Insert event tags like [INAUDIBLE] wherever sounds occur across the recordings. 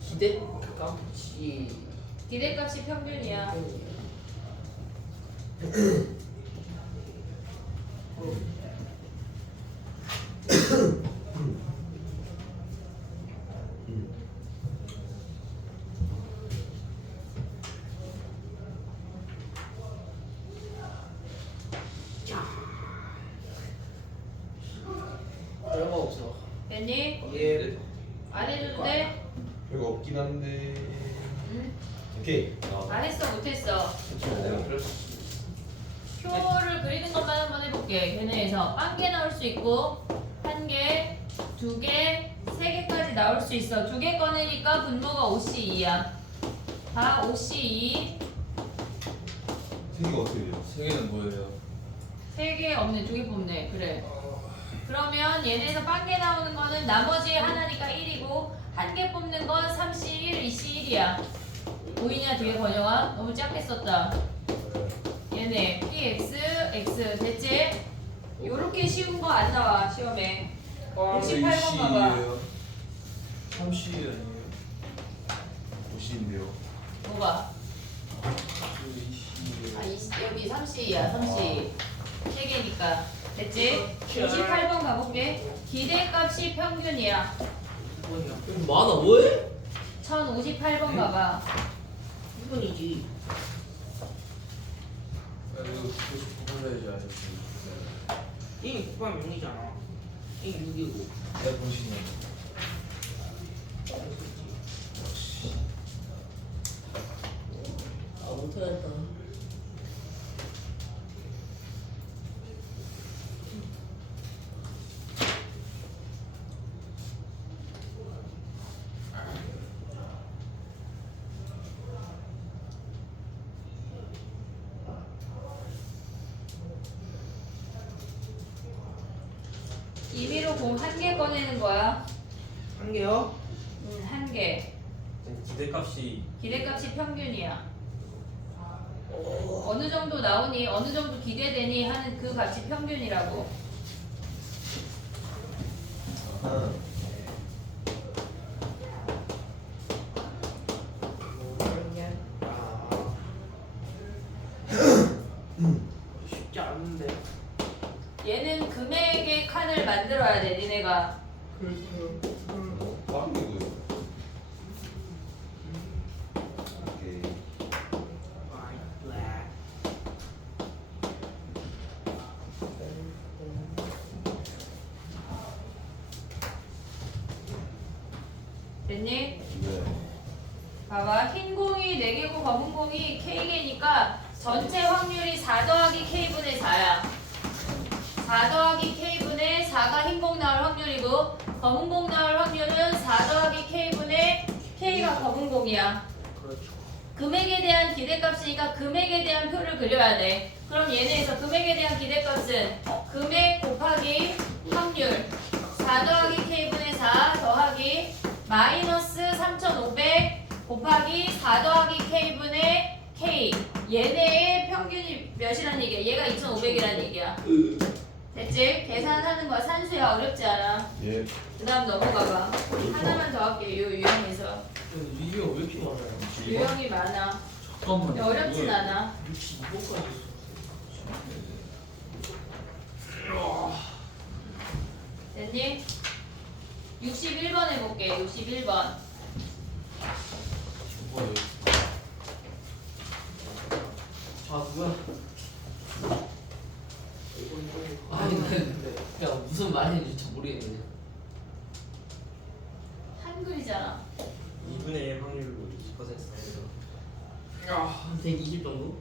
기대 값이 기대값이 평균이야. 별거 없어. 됐니? 예. 안 해줘도 돼? 별거 없긴 한데 응? 오케이 안 했어 못했어. 내가 그럴 수. 표를 그리는 것만 한번 해볼게. 걔네에서 빵개 나올 수 있고 한 개, 두 개, 세 개까지 나올 수 있어. 두 개 꺼내니까 분모가 5C2야. 다 5C2. 생기가 어떻게 돼요? 세 개는 뭐예요? 세 개 없네. 두 개 뽑네. 그래. 그러면 얘네에서 빵 개 나오는 거는 나머지 하나니까 1이고 한 개 뽑는 건 3C1, 2C1이야. 보이냐 뒤에 번역아? 너무 작게 썼다. 얘네 PX, X 됐지? 요렇게 쉬운 거 안 나와 시험에. 68번 봐봐. 3C 아니에요? 도시인데요 뭐가? 아, 이, 여기 3C야, 3C. 세 개니까. 됐지? 58번 가볼게. 기대값이 평균이야. 많아 뭐해? 1058번 가봐. 1번이지. 야 이거 99번 해야지 아저씨. 이게 국방 0이잖아. 이게 6이고. 내 보시면. 아, 못하겠다. 임의로 공 한 개 꺼내는 거야. 한 개요? 음, 한 개. 기대값이 기대값이 평균이야. 어느 정도 나오니, 어느 정도 기대되니 하는 그 값이 평균이라고. 아, 만들어야 돼, 니네가. 아이, 블랙. 됐니? 네 봐봐 흰 공이 4개고 검은 공이 K개니까 전체 확률이 4 더하기 K분의 4야 4 더하기 K분의 4가 흰공 나올 확률이고 검은 공 나올 확률은 4 더하기 K분의 K가 검은 공이야. 그렇죠. 금액에 대한 기대값이니까 금액에 대한 표를 그려야 돼. 그럼 얘네에서 금액에 대한 기대값은 금액 곱하기 확률. 4 더하기 K분의 4 더하기 마이너스 3,500 곱하기 4 더하기 K분의 K. 얘네의 평균이 몇이란 얘기야? 얘가 2,500이란 얘기야 됐지? 계산하는 거야 산수야 어렵지 않아 예 그 다음 넘어가봐 하나만 더 할게 요 유형에서 이게 왜 이렇게 많아요? 유형이 많아 잠깐만. 어렵진 않아 65까지. 됐니? 61번 해볼게 61번 뭐예요? 자 누가? 아니 근데 야 무슨 말인지 잘 모르겠는데. 한글이잖아 2분의 1 확률로 20% 야, 120 정도?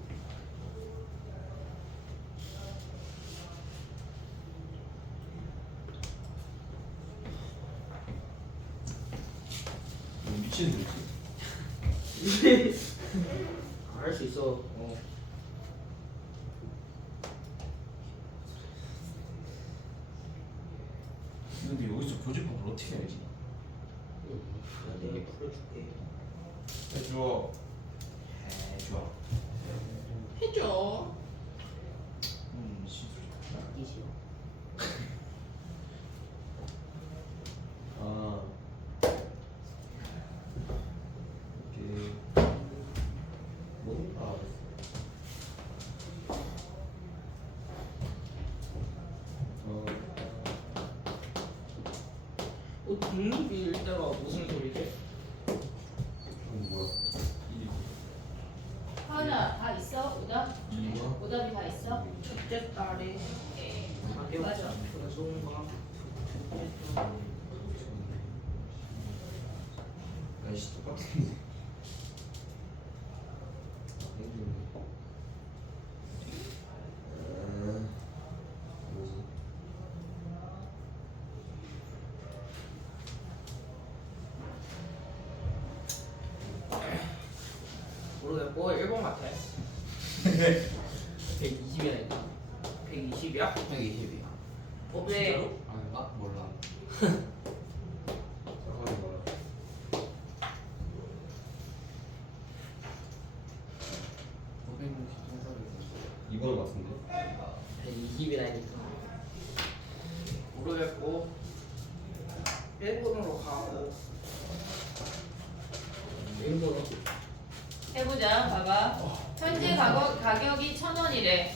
미친 거지 알 수 [LAUGHS] 있어. 어. 근데 여기서 교집합을 어떻게 해야지 내가 풀어줄게. 해줘 해줘 해줘. 음 시술이 이 싫어. 어, 등급일 때가 무슨 소리지? 그럼 뭐야? 하은아 다 있어? 오답? 2번? 오답이 다 있어? 첫째 딸의 네. 가격 맞아. 변동과 둘째 딸 아이씨 똑같은데 아, 힘드네 음, 뭐지? 모르겠고 1번 같아 120이야 120이야? 120이야. 어, 진짜로? 아닌가? 몰라. 잠깐만 뭐라 560 2번 같은데? 120이라니까 모르겠고 1번으로 가고 1번으로 해보자. 봐봐. 현재 가격, 가격이 1,000원이래.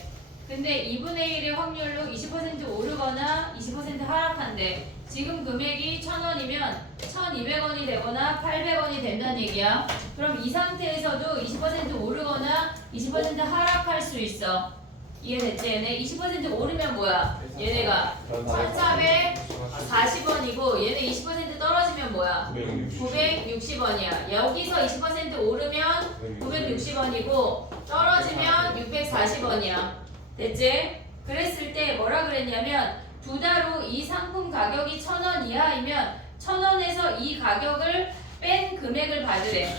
근데 2분의 1의 확률로 20% 오르거나 20% 하락한대. 지금 금액이 1,000원이면 1,200원이 되거나 800원이 된다는 얘기야. 그럼 이 상태에서도 20% 오르거나 20% 하락할 수 있어. 이해됐지? 얘네 20% 오르면 뭐야? 얘네가 1,440원이고 얘네 20% 떨어지면 뭐야? 960원이야. 여기서 20% 오르면 960원이고 떨어지면 640원이야. 됐지? 그랬을 때 뭐라 그랬냐면 두 달 후 이 상품 가격이 1,000원 이하이면 1,000원에서 이 가격을 뺀 금액을 받으래.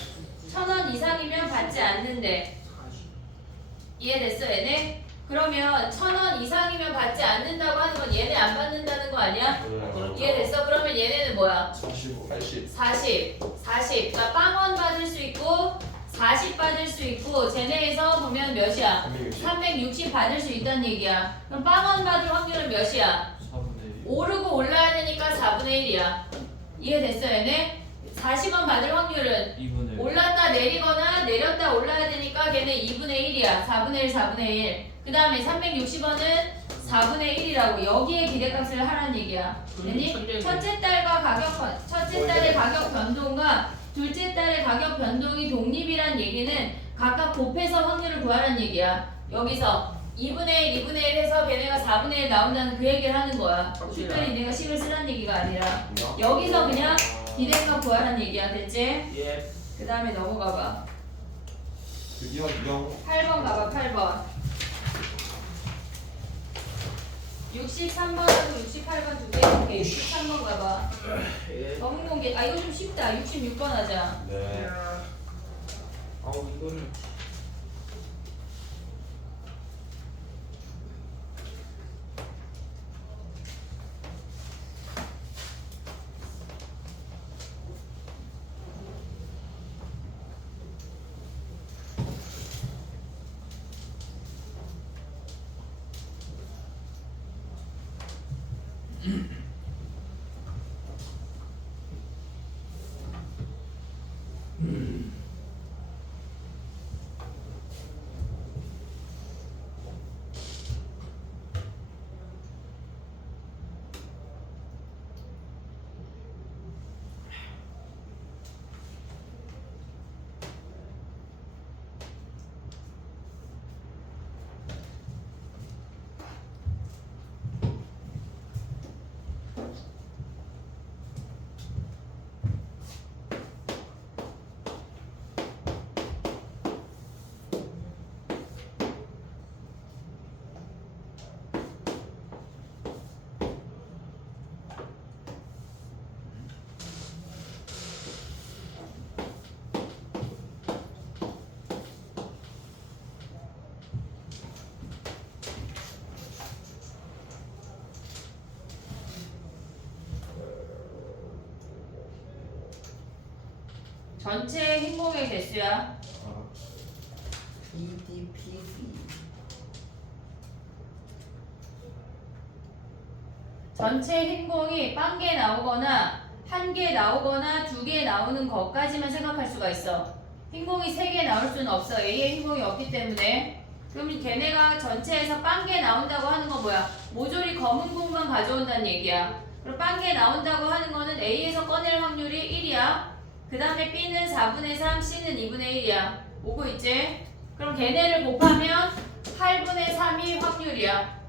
1,000원 이상이면 받지 않는데. 40 이해됐어 얘네? 그러면 1,000원 이상이면 받지 않는다고 하는 건 얘네 안 받는다는 거 아니야? 이해됐어? 그러면 얘네는 뭐야? 45, 80 40, 40. 그러니까 빵원 받을 수 있고 40 받을 수 있고 쟤네에서 보면 몇이야? 360 360 받을 수 있다는 얘기야. 그럼 빵원 받을 확률은 몇이야? 4분의 1. 오르고 올라야 되니까 4분의 1이야. 이해됐어 얘네? 40원 받을 확률은 2분의 1. 올랐다 내리거나 내렸다 올라야 되니까 걔네 2분의 1이야. 4분의 1, 4분의 1. 그 다음에 360원은 4분의 1이라고 여기에 기대값을 하라는 얘기야. 됐니? 첫째 달과 가격 변- 첫째 달의 가격 변동과 둘째 달의 가격 변동이 독립이란 얘기는 각각 곱해서 확률을 구하라는 얘기야. 여기서 2분의 1, 2분의 1 해서 걔네가 4분의 1 나온다는 그 얘기를 하는 거야. 특별히 내가 식을 쓰라는 얘기가 아니라 여기서 그냥 기대값 구하라는 얘기야. 됐지? 예 그 다음에 넘어가 봐. 드디어 유형 8번 가봐 8번 63번하고 68번 두개 이렇게 63번 가봐 예. 검은 공개 아 이거 좀 쉽다 66번 하자 네 아우 이거는 Mm-hmm. [CLEARS THROAT] 전체 행복의 개수야 아, PDPD 전체 행복이 빵 개 나오거나 한 개 나오거나 두 개 나오는 것까지만 생각할 수가 있어. 행복이 세 개 나올 수는 없어. A의 행복이 없기 때문에. 그러면 걔네가 전체에서 빵 개 나온다고 하는 건 뭐야? 모조리 검은 공만 가져온다는 얘기야. 그럼 빵 개 나온다고 하는 거는 A에서 꺼낼 확률이 1이야. 그 다음에 B는 4분의 3, C는 2분의 1이야. 오고 있지? 그럼 걔네를 곱하면 8분의 3이 확률이야.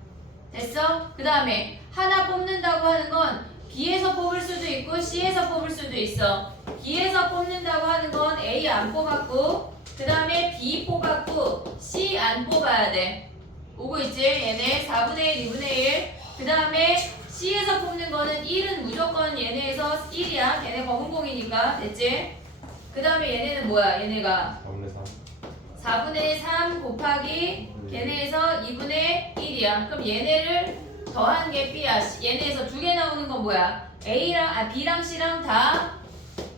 됐어? 그 다음에 하나 뽑는다고 하는 건 B에서 뽑을 수도 있고 C에서 뽑을 수도 있어. B에서 뽑는다고 하는 건 A 안 뽑았고 그 다음에 B 뽑았고 C 안 뽑아야 돼. 오고 있지? 얘네 4분의 1, 2분의 1. 그 다음에 C에서 뽑는 거는 1은 무조건 얘네에서 1이야. 걔네 검은 공이니까. 됐지? 그 다음에 얘네는 뭐야? 얘네가 4분의 3 4분의 3 곱하기 걔네에서 2분의 1이야. 그럼 얘네를 더한 게 B야. 얘네에서 두 개 나오는 건 뭐야? A랑 아 B랑 C랑 다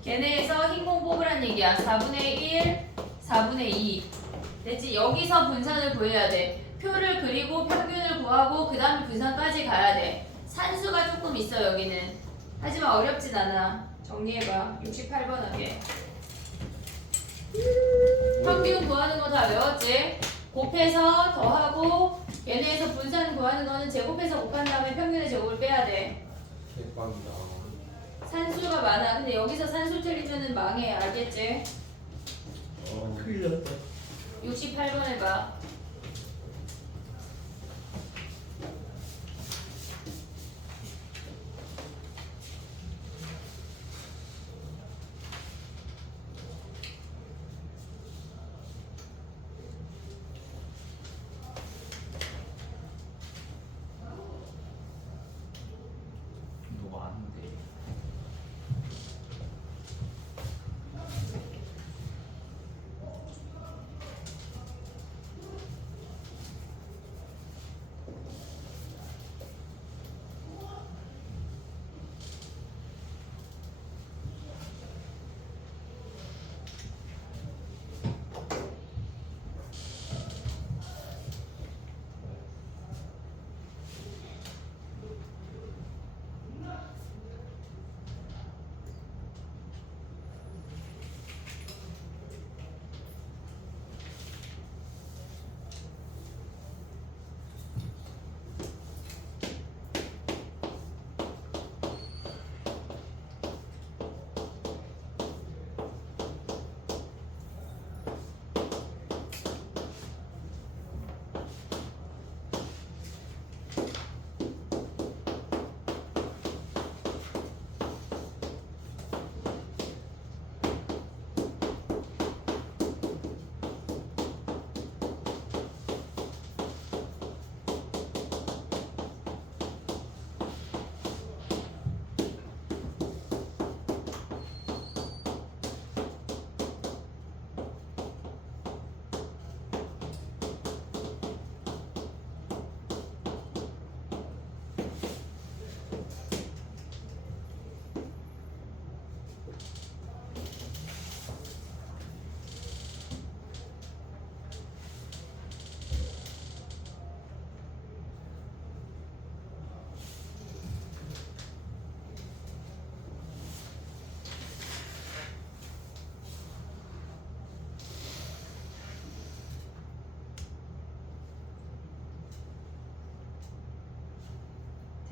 걔네에서 흰 공 뽑으란 얘기야. 4분의 1, 4분의 2. 됐지? 여기서 분산을 구해야 돼. 표를 그리고 평균을 구하고 그 다음에 분산까지 가야 돼. 산수가 조금 있어 여기는. 하지만 어렵진 않아. 정리해봐. 68번 하게. 평균 구하는 거 다 외웠지? 곱해서 더하고 얘네에서 분산 구하는 거는 제곱해서 곱한 다음에 평균의 제곱을 빼야 돼. 대박이다 산수가 많아. 근데 여기서 산수 틀리면은 망해. 알겠지? 어, 큰일 났다 68번 해봐.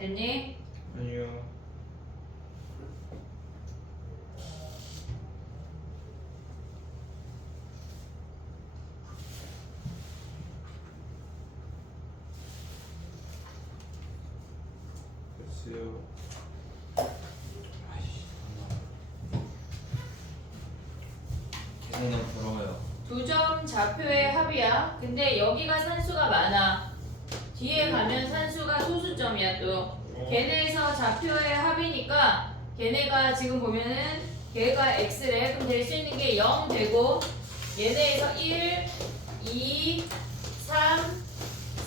됐니? 아니요 됐어요 계산이 너무 부러워요. 두 점 좌표의 합이야. 근데 여기가 산수가 많아. 뒤에 가면 산수가 소수점이야 또. 걔네에서 좌표의 합이니까 걔네가 지금 보면은 걔가 x래. 그럼 될 수 있는 게 0 되고 얘네에서 1, 2, 3,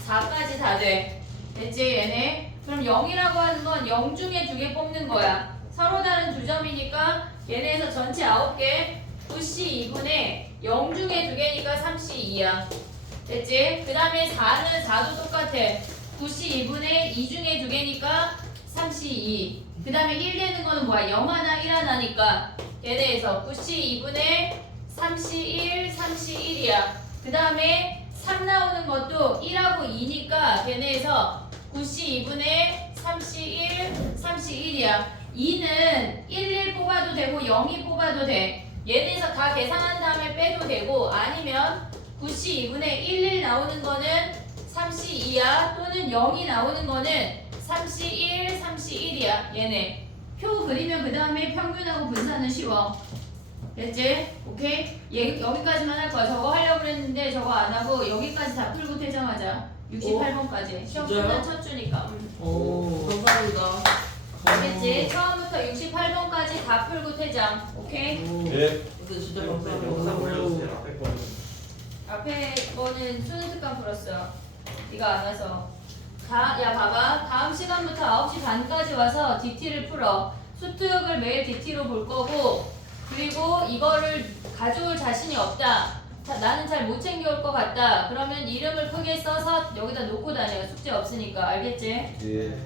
4까지 다 돼. 됐지 얘네? 그럼 0이라고 하는 건 0 중에 두 개 뽑는 거야. 서로 다른 두 점이니까 얘네에서 전체 9개 9C 2분의 0 중에 두 개니까 3C 2야. 됐지? 그 다음에 4는 4도 똑같아. 9C 2분의 2 중에 두 개니까 3C 2. 그 다음에 1 되는 거는 뭐야? 0 하나 1 하나니까 얘네에서 9C 2분의 3C 1, 3C 1이야. 그 다음에 3 나오는 것도 1하고 2니까 걔네에서 9C 2분의 3C1, 3C1이야. 2는 11 뽑아도 되고 02 뽑아도 돼. 얘네에서 다 계산한 다음에 빼도 되고 아니면 9C 2분의 11 나오는 거는 3C2야 또는 0이 나오는 거는 3C1, 3C1이야 얘네 표 그리면 그 다음에 평균하고 분산은 쉬워 됐지? 오케이? 얘, 여기까지만 할 거야 저거 하려고 그랬는데 저거 안 하고 여기까지 다 풀고 퇴장하자 68번까지 시험 진짜요? 끝난 첫 주니까 음. 오 감사합니다 알겠지? 처음부터 68번까지 다 풀고 퇴장 오케이? 예. 근데 진짜 영상 감사합니다 올려주세요. 앞에 거는. 앞에 거는 수능 특강 풀었어. 이거 안 와서. 다, 야 봐봐. 다음 시간부터 9시 반까지 와서 DT를 풀어. 수특을 매일 DT로 볼 거고 그리고 이거를 가져올 자신이 없다. 자, 나는 잘 못 챙겨올 것 같다. 그러면 이름을 크게 써서 여기다 놓고 다녀. 숙제 없으니까. 알겠지? 예.